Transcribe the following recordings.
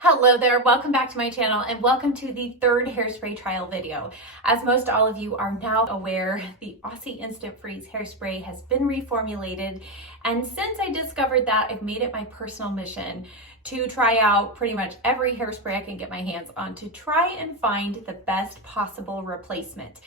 Hello there, welcome back to my channel and welcome to the third hairspray trial video. As most all of you are now aware, the Aussie Instant Freeze Hairspray has been reformulated, and since I discovered that, I've made it my personal mission to try out pretty much every hairspray I can get my hands on to try and find the best possible replacement.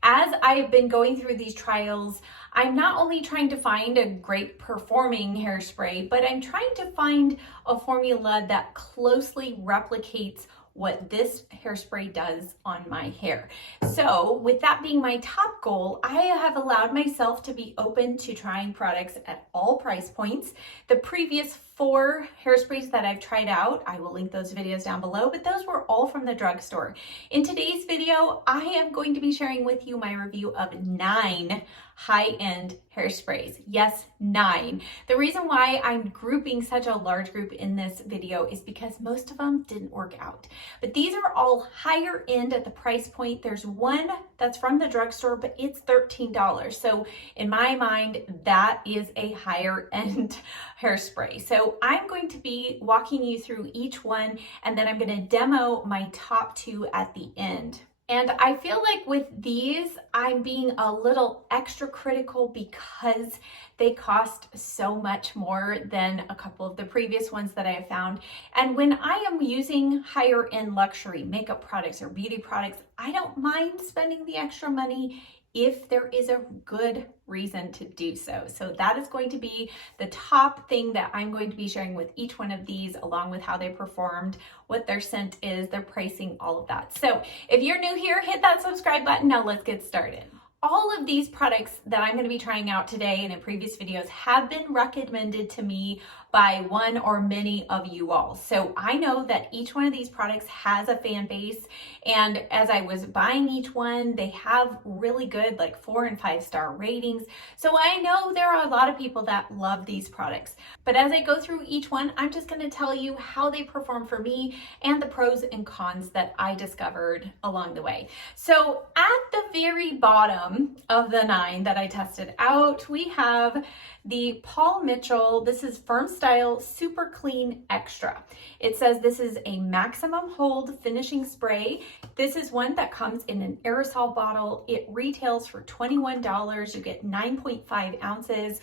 As I've been going through these trials, I'm not only trying to find a great performing hairspray, but I'm trying to find a formula that closely replicates what this hairspray does on my hair. So with that being my top goal, I have allowed myself to be open to trying products at all price points. The previous 4 hairsprays that I've tried out, I will link those videos down below, but those were all from the drugstore. In today's video, I am going to be sharing with you my review of 9 high-end hairsprays. Yes, 9. The reason why I'm grouping such a large group in this video is because most of them didn't work out. But these are all higher end at the price point. There's one that's from the drugstore, but it's $13. So in my mind, that is a higher end hairspray. So I'm going to be walking you through each one, and then I'm going to demo my top 2 at the end. And I feel like with these, I'm being a little extra critical because they cost so much more than a couple of the previous ones that I have found. And when I am using higher end luxury makeup products or beauty products, I don't mind spending the extra money if there is a good reason to do so. So that is going to be the top thing that I'm going to be sharing with each one of these, along with how they performed, what their scent is, their pricing, all of that. So if you're new here, hit that subscribe button. Now let's get started. All of these products that I'm going to be trying out today and in previous videos have been recommended to me by one or many of you all. So I know that each one of these products has a fan base, and as I was buying each one, they have really good like 4 and 5 star ratings. So I know there are a lot of people that love these products. But as I go through each one, I'm just going to tell you how they perform for me and the pros and cons that I discovered along the way. So at the very bottom of the 9 that I tested out, we have the Paul Mitchell. This is Firm Style Super Clean Extra. It says this is a maximum hold finishing spray. This is one that comes in an aerosol bottle. It retails for $21. You get 9.5 ounces.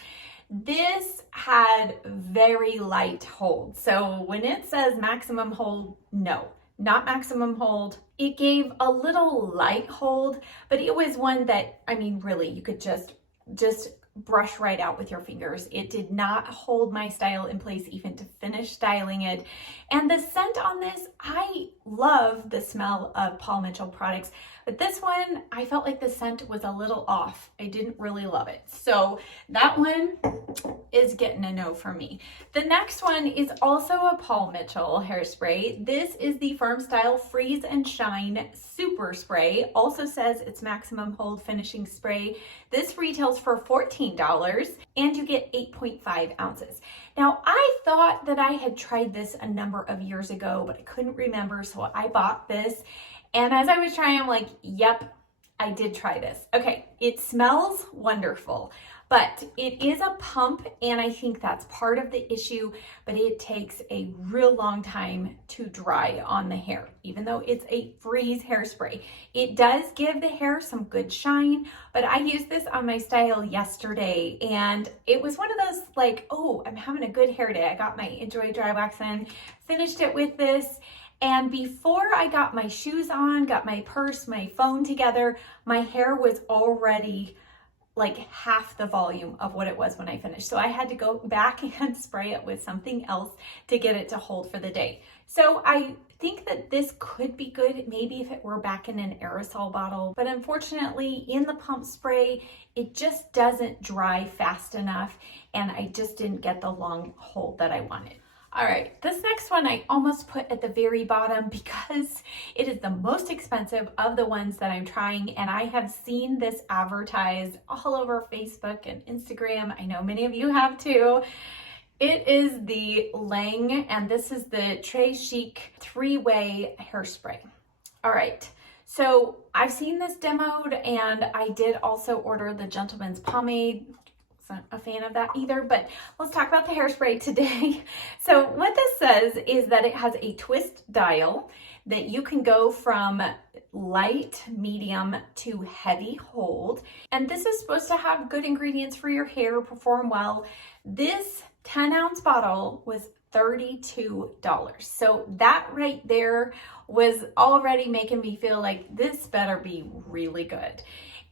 This had very light hold. So when it says maximum hold, no, not maximum hold. It gave a little light hold, but it was one that, I mean, really, you could just brush right out with your fingers. It did not hold my style in place even to finish styling it. And the scent on this, I love the smell of Paul Mitchell products, but this one, I felt like the scent was a little off. I didn't really love it. So that one is getting a no for me. The next one is also a Paul Mitchell hairspray. This is the Firm Style Freeze and Shine Super Spray. Also says it's maximum hold finishing spray. This retails for $14 and you get 8.5 ounces. Now, I thought that I had tried this a number of years ago, but I couldn't remember, so I bought this. And as I was trying, I'm like, yep, I did try this. Okay, it smells wonderful, but it is a pump, and I think that's part of the issue, but it takes a real long time to dry on the hair, even though it's a freeze hairspray. It does give the hair some good shine, but I used this on my style yesterday, and it was one of those like, oh, I'm having a good hair day. I got my Enjoy Dry Wax in, finished it with this, and before I got my shoes on, got my purse, my phone together, my hair was already like half the volume of what it was when I finished. So I had to go back and spray it with something else to get it to hold for the day. So I think that this could be good maybe if it were back in an aerosol bottle, but unfortunately in the pump spray, it just doesn't dry fast enough, and I just didn't get the long hold that I wanted. All right, this next one I almost put at the very bottom because it is the most expensive of the ones that I'm trying, and I have seen this advertised all over Facebook and Instagram. I know many of you have too. It is the Lang, and this is the Chic 3-way hairspray. All right, so I've seen this demoed, and I did also order the Gentleman's Pomade. wasn't a fan of that either, but let's talk about the hairspray today. So what this says is that it has a twist dial that you can go from light, medium to heavy hold. And this is supposed to have good ingredients for your hair, perform well. This 10-ounce bottle was $32. So that right there was already making me feel like this better be really good.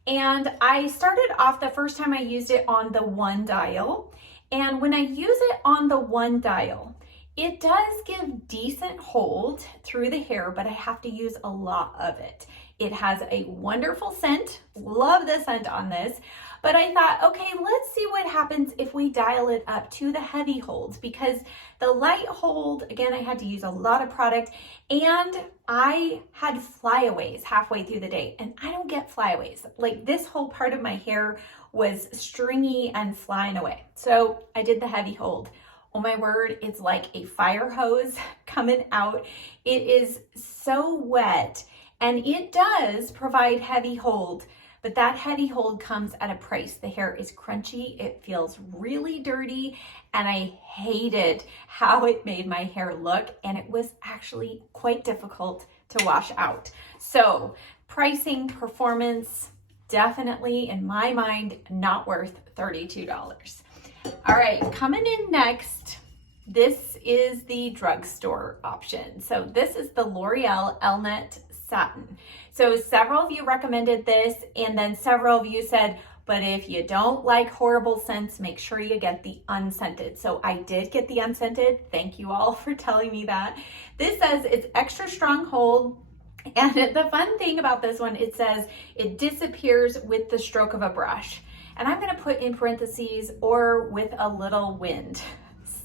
And I started off the first time I used it on the 1 dial. And when I use it on the 1 dial, it does give decent hold through the hair, but I have to use a lot of it. It has a wonderful scent. Love the scent on this. But I thought, okay, let's see what happens if we dial it up to the heavy holds, because the light hold, again, I had to use a lot of product, and I had flyaways halfway through the day, and I don't get flyaways. Like, this whole part of my hair was stringy and flying away. So I did the heavy hold. Oh my word, it's like a fire hose coming out. It is so wet, and it does provide heavy hold. But that heavy hold comes at a price. The hair is crunchy, it feels really dirty, and I hated how it made my hair look, and it was actually quite difficult to wash out. So pricing, performance, definitely in my mind, not worth $32. All right, coming in next, this is the drugstore option. So this is the L'Oreal Elnett Satin. So several of you recommended this, and then several of you said, but if you don't like horrible scents, make sure you get the unscented. So I did get the unscented. Thank you all for telling me that. This says it's extra strong hold. And the fun thing about this one, it says it disappears with the stroke of a brush. And I'm gonna put in parentheses, or with a little wind.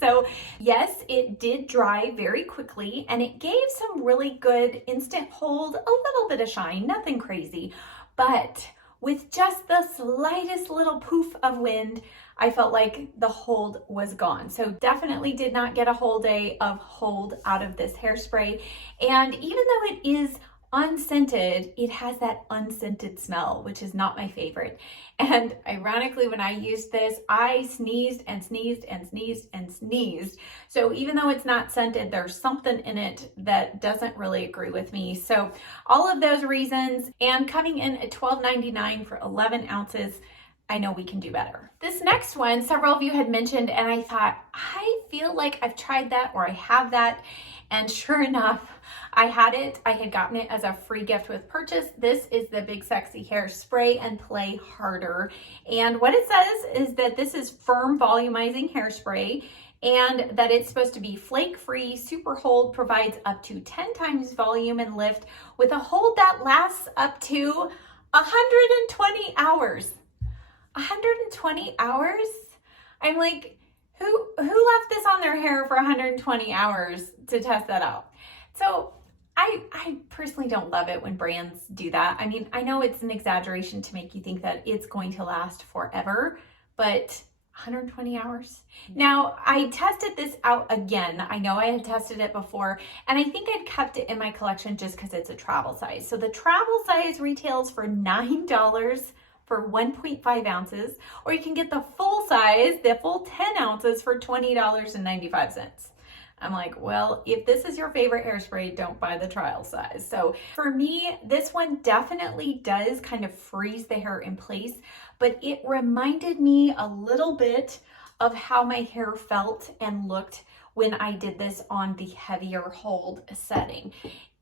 So yes, it did dry very quickly, and it gave some really good instant hold, a little bit of shine, nothing crazy. But with just the slightest little poof of wind, I felt like the hold was gone. So definitely did not get a whole day of hold out of this hairspray. And even though it is unscented, it has that unscented smell, which is not my favorite. And ironically, when I used this, I sneezed and sneezed and sneezed and sneezed. So even though it's not scented, there's something in it that doesn't really agree with me. So all of those reasons, and coming in at $12.99 for 11 ounces, I know we can do better. This next one, several of you had mentioned, and I thought, I feel like I've tried that, or I have that. And sure enough, I had it. I had gotten it as a free gift with purchase. This is the Big Sexy Hair Spray and Play Harder. And what it says is that this is firm volumizing hairspray, and that it's supposed to be flake-free, super hold, provides up to 10 times volume and lift with a hold that lasts up to 120 hours. 120 hours? I'm like, who left this on their hair for 120 hours to test that out? So I personally don't love it when brands do that. I mean, I know it's an exaggeration to make you think that it's going to last forever, but 120 hours? Now, I tested this out again. I know I had tested it before, and I think I'd kept it in my collection just because it's a travel size. So the travel size retails for $9 for 1.5 ounces, or you can get the full size, the full 10 ounces for $20.95. I'm like, well, if this is your favorite hairspray, don't buy the trial size. So for me, this one definitely does kind of freeze the hair in place, but it reminded me a little bit of how my hair felt and looked when I did this on the heavier hold setting.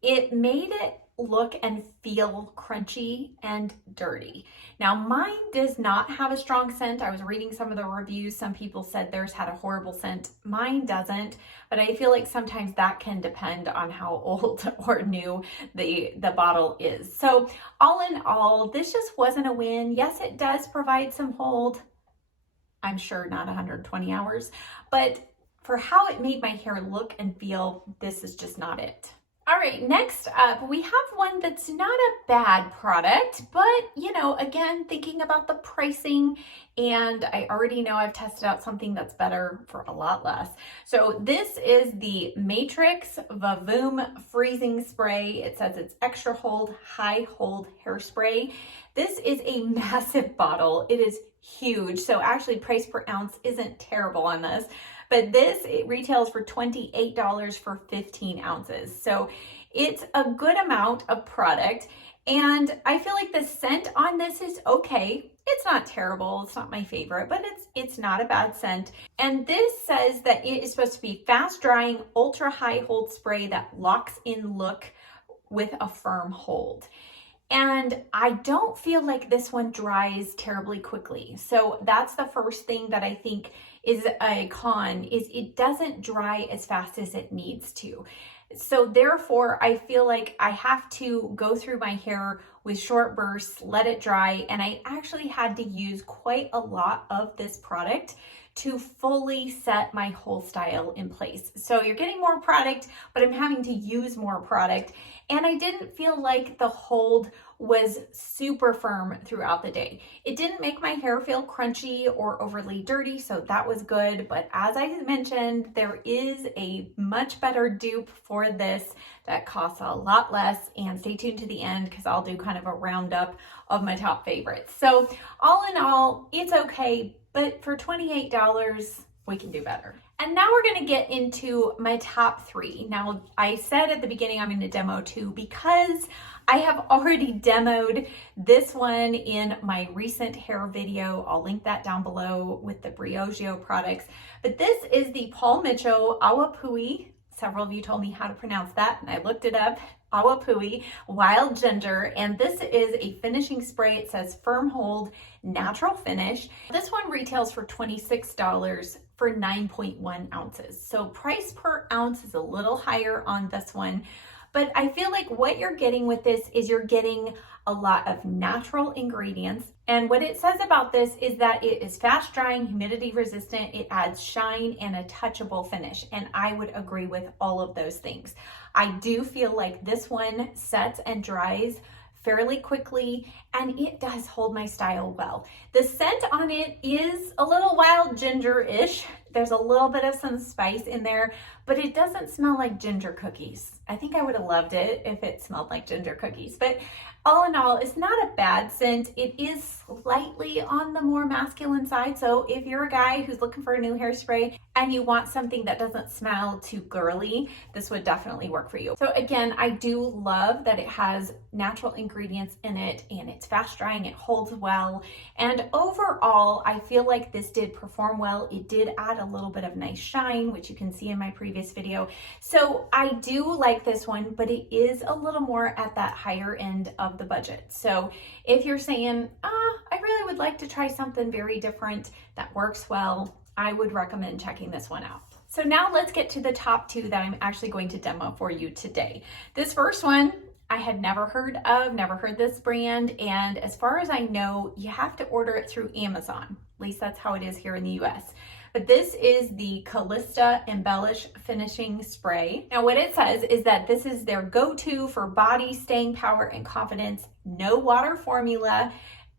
It made it look and feel crunchy and dirty. Now, mine does not have a strong scent. I was reading some of the reviews. Some people said theirs had a horrible scent. Mine doesn't, but I feel like sometimes that can depend on how old or new the bottle is. So all in all, this just wasn't a win. Yes, it does provide some hold. I'm sure not 120 hours, but for how it made my hair look and feel, this is just not it. All right, next up, we have one that's not a bad product, but you know, again, thinking about the pricing, and I already know I've tested out something that's better for a lot less. So this is the Matrix VaVoom Freezing Spray. It says it's extra hold, high hold hairspray. This is a massive bottle. It is huge. So actually price per ounce isn't terrible on this. But this, it retails for $28 for 15 ounces. So it's a good amount of product. And I feel like the scent on this is okay. It's not terrible. It's not my favorite, but it's not a bad scent. And this says that it is supposed to be fast drying, ultra high hold spray that locks in look with a firm hold. And I don't feel like this one dries terribly quickly. So that's the first thing that I think is a con, is it doesn't dry as fast as it needs to. So therefore, I feel like I have to go through my hair with short bursts, let it dry, and I actually had to use quite a lot of this product to fully set my whole style in place. So you're getting more product, but I'm having to use more product. And I didn't feel like the hold was super firm throughout the day. It didn't make my hair feel crunchy or overly dirty, so that was good. But as I mentioned, there is a much better dupe for this that costs a lot less. And stay tuned to the end because I'll do kind of a roundup of my top favorites. So all in all, it's okay, but for $28, we can do better. And now we're going to get into my top three. Now, I said at the beginning I'm going to demo two because I have already demoed this one in my recent hair video. I'll link that down below with the Briogeo products. But this is the Paul Mitchell Awapuhi. Several of you told me how to pronounce that, and I looked it up. Awapuhi Wild Ginger, and this is a finishing spray. It says firm hold, natural finish. This one retails for $26 for 9.1 ounces. So price per ounce is a little higher on this one, but I feel like what you're getting with this is you're getting a lot of natural ingredients. And what it says about this is that it is fast drying, humidity resistant, it adds shine and a touchable finish. And I would agree with all of those things. I do feel like this one sets and dries fairly quickly, and it does hold my style well. The scent on it is a little wild ginger-ish. There's a little bit of some spice in there, but it doesn't smell like ginger cookies. I think I would have loved it if it smelled like ginger cookies, but all in all, it's not a bad scent. It is slightly on the more masculine side. So if you're a guy who's looking for a new hairspray and you want something that doesn't smell too girly, this would definitely work for you. So again, I do love that it has natural ingredients in it and it's fast drying, it holds well. And overall, I feel like this did perform well. It did add a little bit of nice shine, which you can see in my previous video. So I do like this one, but it is a little more at that higher end of the budget. So if you're saying, I really would like to try something very different that works well, I would recommend checking this one out. So now let's get to the top two that I'm actually going to demo for you today. This first one, I had never heard of, never heard this brand. And as far as I know, you have to order it through Amazon. At least that's how it is here in the US. But this is the Calista Embellish Finishing Spray. Now what it says is that this is their go-to for body staying power and confidence. No water formula,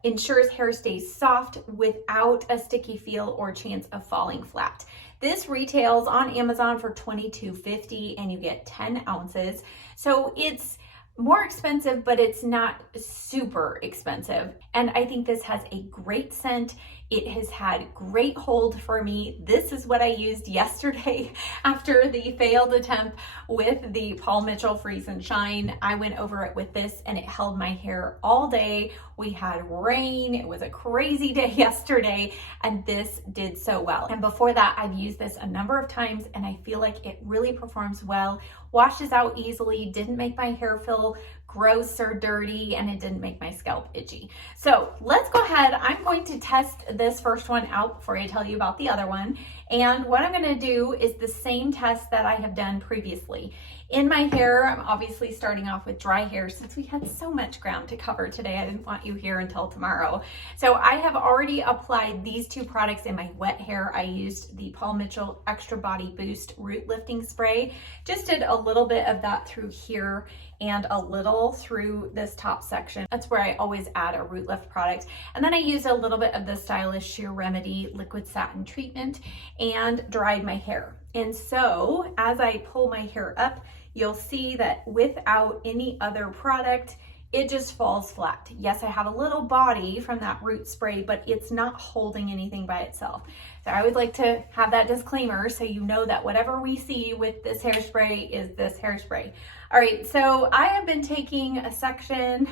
ensures hair stays soft without a sticky feel or chance of falling flat. This retails on Amazon for $22.50 and you get 10 ounces. So it's more expensive, but it's not super expensive. And I think this has a great scent. It has had great hold for me. This is what I used yesterday after the failed attempt with the Paul Mitchell Freeze and Shine. I went over it with this and it held my hair all day. We had rain. It was a crazy day yesterday and this did so well. And before that, I've used this a number of times and I feel like it really performs well, washes out easily, didn't make my hair feel gross or dirty, and it didn't make my scalp itchy. So let's go ahead. I'm going to test this first one out before I tell you about the other one. And what I'm gonna do is the same test that I have done previously. In my hair, I'm obviously starting off with dry hair since we had so much ground to cover today. I didn't want you here until tomorrow. So I have already applied these two products in my wet hair. I used the Paul Mitchell Extra Body Boost Root Lifting Spray. Just did a little bit of that through here and a little through this top section. That's where I always add a root lift product. And then I used a little bit of the Stylish Sheer Remedy Liquid Satin Treatment and dried my hair. And so as I pull my hair up, you'll see that without any other product, it just falls flat. Yes, I have a little body from that root spray, but it's not holding anything by itself. So I would like to have that disclaimer so you know that whatever we see with this hairspray is this hairspray. All right, so I have been taking a section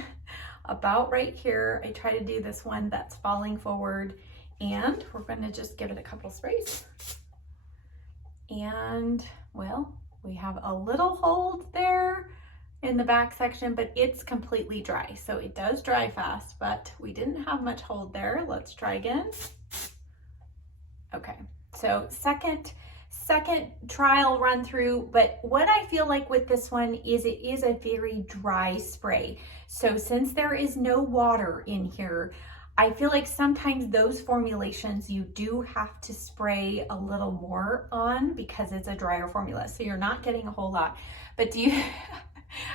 about right here. I try to do this one that's falling forward, and we're gonna just give it a couple sprays. And well, we have a little hold there in the back section, but it's completely dry. So it does dry fast, but we didn't have much hold there. Let's try again. Okay, so second trial run through, but what I feel like with this one is it is a very dry spray. So since there is no water in here, I feel like sometimes those formulations you do have to spray a little more on because it's a drier formula. So you're not getting a whole lot, but do you,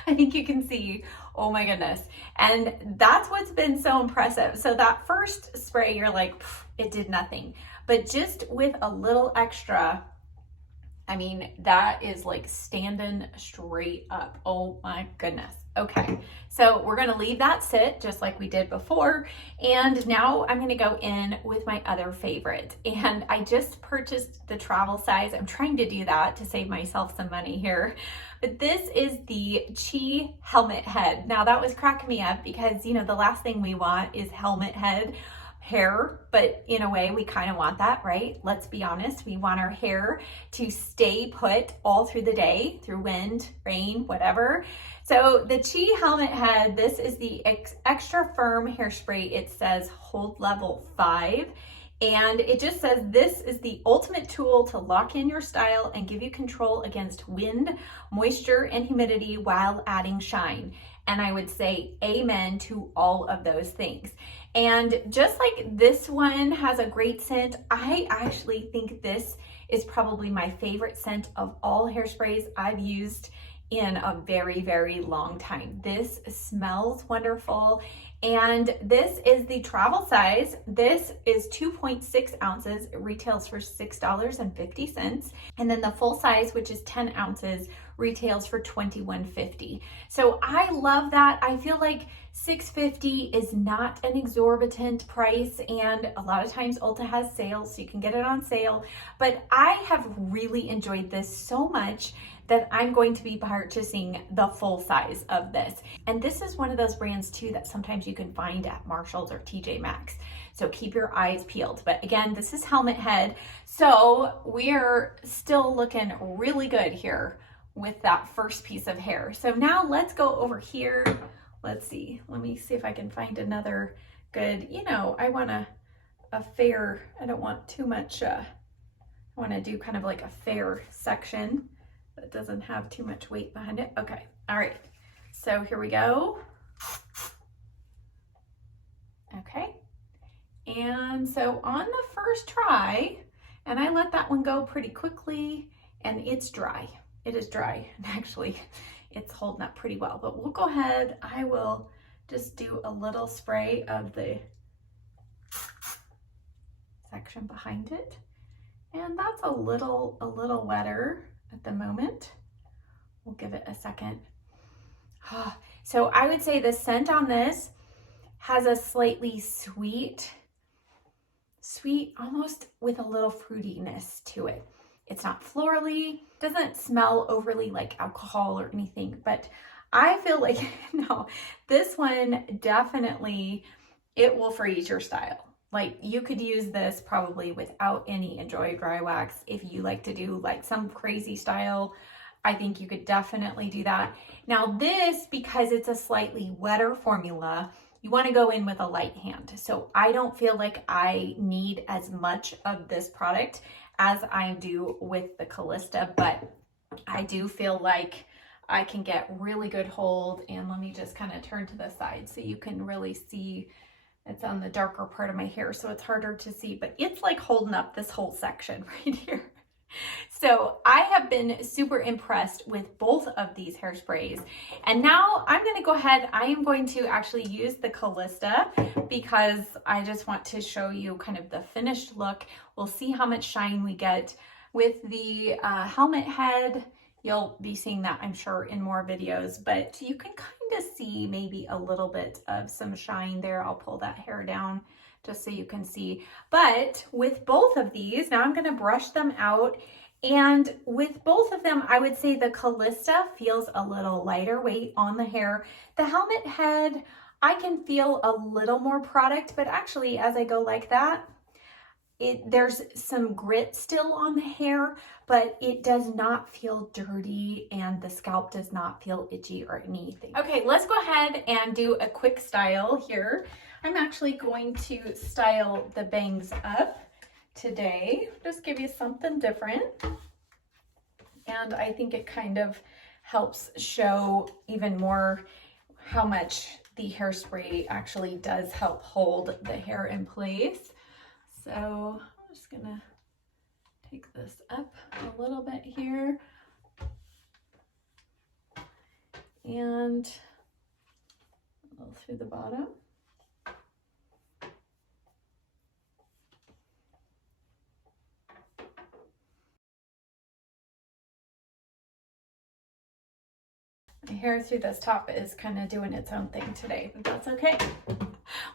I think you can see, oh my goodness. And that's what's been so impressive. So that first spray, you're like, it did nothing, but just with a little extra, I mean, that is like standing straight up. Oh my goodness. Okay, so we're gonna leave that sit just like we did before. And now I'm gonna go in with my other favorite. And I just purchased the travel size. I'm trying to do that to save myself some money here. But this is the Chic helmet head. Now that was cracking me up because, you know, the last thing we want is helmet head hair, but in a way we kind of want that, right? Let's be honest. We want our hair to stay put all through the day, through wind, rain, whatever. So the Chic helmet head, this is the extra firm hairspray. It says hold level 5. And it just says this is the ultimate tool to lock in your style and give you control against wind, moisture, and humidity while adding shine. And I would say amen to all of those things. And just like this one has a great scent, I actually think this is probably my favorite scent of all hairsprays I've used in a very, very long time. This smells wonderful. And this is the travel size. This is 2.6 ounces. It retails for $6.50. And then the full size, which is 10 ounces, retails for $21.50. So I love that. I feel like $6.50 is not an exorbitant price, and a lot of times Ulta has sales, so you can get it on sale. But I have really enjoyed this so much that I'm going to be purchasing the full size of this. And this is one of those brands too that sometimes you can find at Marshall's or TJ Maxx. So keep your eyes peeled. But again, this is helmet head. So we're still looking really good here with that first piece of hair. So now let's go over here. Let's see, let me see if I can find another good, you know, I want a fair, I don't want too much, I want to do kind of like a fair section that doesn't have too much weight behind it. Okay, all right, so here we go. Okay, and so on the first try, and I let that one go pretty quickly, and it's dry. It is dry, and actually it's holding up pretty well, but we'll go ahead. I will just do a little spray of the section behind it. And that's a little wetter at the moment. We'll give it a second. So I would say the scent on this has a slightly sweet, almost with a little fruitiness to it. It's not florally, doesn't smell overly like alcohol or anything, but I feel like, no, this one definitely, it will freeze your style. Like you could use this probably without any Enjoy Dry Wax. If you like to do like some crazy style, I think you could definitely do that. Now this, because it's a slightly wetter formula, you want to go in with a light hand. So I don't feel like I need as much of this product as I do with the Calista, but I do feel like I can get really good hold. And let me just kind of turn to the side so you can really see. It's on the darker part of my hair, so it's harder to see, but it's like holding up this whole section right here. So I have been super impressed with both of these hairsprays. And now I'm going to go ahead, I am going to actually use the Calista because I just want to show you kind of the finished look. We'll see how much shine we get with the helmet head. You'll be seeing that, I'm sure, in more videos, but you can kind of see maybe a little bit of some shine there. I'll pull that hair down just so you can see. But with both of these, now I'm going to brush them out. And with both of them, I would say the Calista feels a little lighter weight on the hair. The helmet head, I can feel a little more product, but actually as I go like that, there's some grit still on the hair, but it does not feel dirty and the scalp does not feel itchy or anything. Okay, let's go ahead and do a quick style here. I'm actually going to style the bangs up today, just give you something different. And I think it kind of helps show even more how much the hairspray actually does help hold the hair in place. So I'm just gonna take this up a little bit here and a little through the bottom. My hair through this top is kind of doing its own thing today, but that's okay.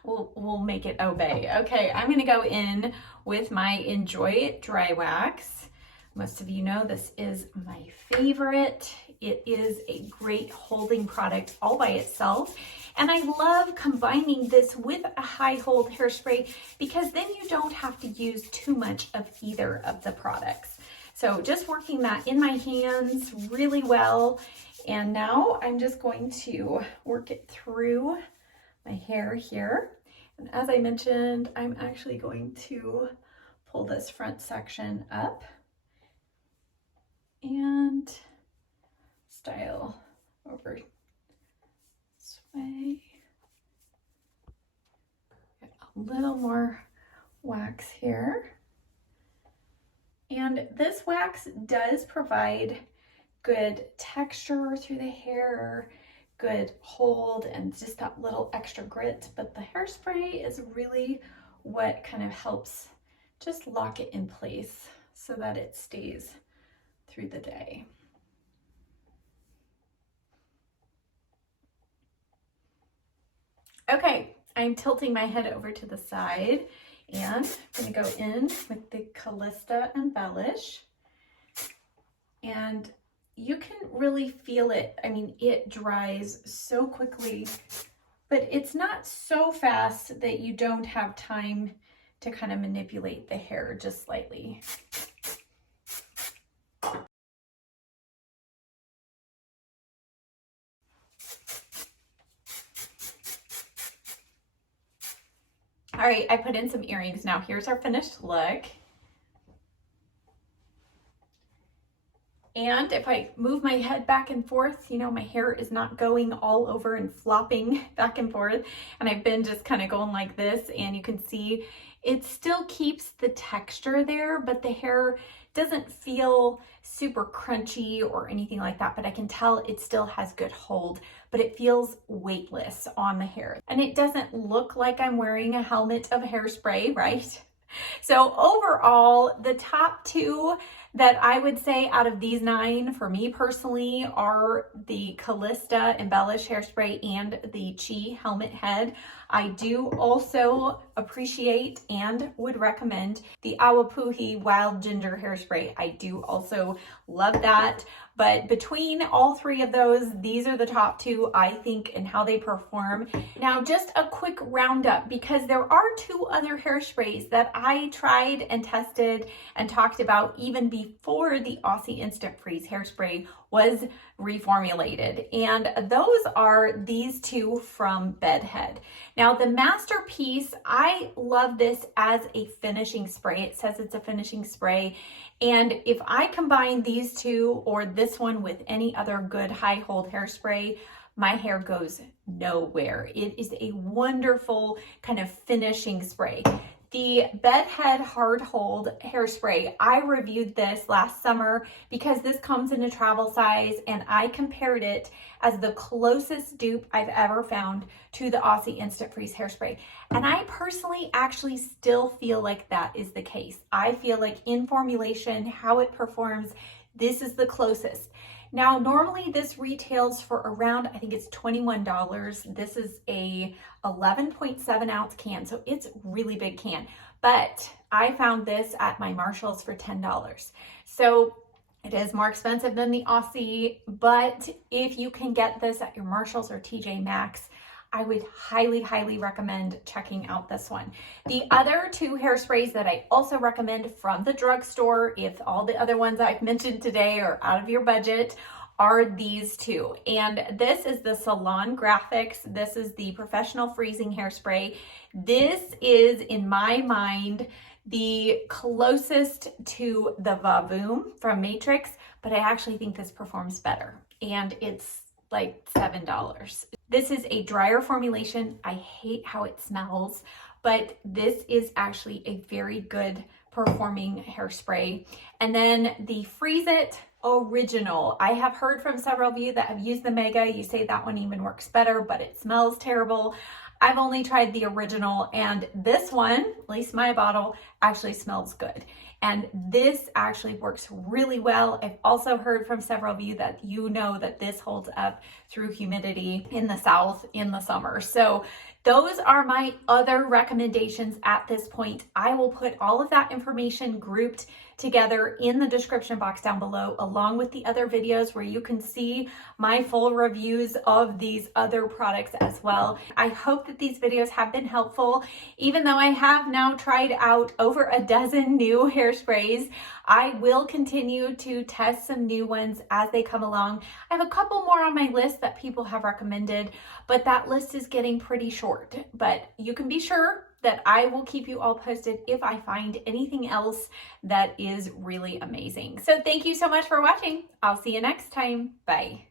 We'll make it obey. Okay, I'm gonna go in with my Enjoy It dry wax. Most of you know this is my favorite. It is a great holding product all by itself. And I love combining this with a high hold hairspray because then you don't have to use too much of either of the products. So just working that in my hands really well. And now I'm just going to work it through my hair here. And as I mentioned, I'm actually going to pull this front section up and style over this way. Get a little more wax here. And this wax does provide good texture through the hair, good hold, and just that little extra grit. But the hairspray is really what kind of helps just lock it in place so that it stays through the day. Okay, I'm tilting my head over to the side and I'm gonna go in with the Calista Embellish. And you can really feel it. I mean, it dries so quickly, but it's not so fast that you don't have time to kind of manipulate the hair just slightly. All right, I put in some earrings. Now here's our finished look. And if I move my head back and forth, you know, my hair is not going all over and flopping back and forth. And I've been just kind of going like this, and you can see it still keeps the texture there, but the hair doesn't feel super crunchy or anything like that, but I can tell it still has good hold, but it feels weightless on the hair. And it doesn't look like I'm wearing a helmet of hairspray, right? So overall, the top two that I would say out of these 9 for me personally are the Calista Embellish Hairspray and the Chic Helmet Head. I do also appreciate and would recommend the Awapuhi Wild Ginger Hairspray. I do also love that. But between all 3 of those, these are the top 2, I think, and how they perform. Now, just a quick roundup, because there are 2 other hairsprays that I tried and tested and talked about even before the Aussie Instant Freeze Hairspray was reformulated, and those are these two from Bedhead. Now the Masterpiece, I love this as a finishing spray. It says it's a finishing spray, and if I combine these two or this one with any other good high hold hairspray, my hair goes nowhere. It is a wonderful kind of finishing spray. The Bedhead Hard Hold Hairspray, I reviewed this last summer because this comes in a travel size, and I compared it as the closest dupe I've ever found to the Aussie Instant Freeze Hairspray. And I personally actually still feel like that is the case. I feel like in formulation, how it performs, this is the closest. Now, normally this retails for around, I think it's $21. This is a 11.7 ounce can, so it's really big can. But I found this at my Marshall's for $10. So it is more expensive than the Aussie, but if you can get this at your Marshall's or TJ Maxx, I would highly, highly recommend checking out this one. The other two hairsprays that I also recommend from the drugstore, if all the other ones I've mentioned today are out of your budget, are these two. And this is the Salon Grafix. This is the Professional Freezing Hairspray. This is, in my mind, the closest to the VaVoom from Matrix, but I actually think this performs better. And it's like $7. This is a drier formulation. I hate how it smells, but this is actually a very good performing hairspray. And then the Freeze It Original. I have heard from several of you that have used the Mega. You say that one even works better, but it smells terrible. I've only tried the original, and this one, at least my bottle, actually smells good. And this actually works really well. I've also heard from several of you that you know that this holds up through humidity in the South in the summer. So those are my other recommendations at this point. I will put all of that information grouped together in the description box down below, along with the other videos where you can see my full reviews of these other products as well. I hope that these videos have been helpful. Even though I have now tried out over a dozen new hairsprays, I will continue to test some new ones as they come along. I have a couple more on my list that people have recommended, but that list is getting pretty short. But you can be sure that I will keep you all posted if I find anything else that is really amazing. So thank you so much for watching. I'll see you next time. Bye.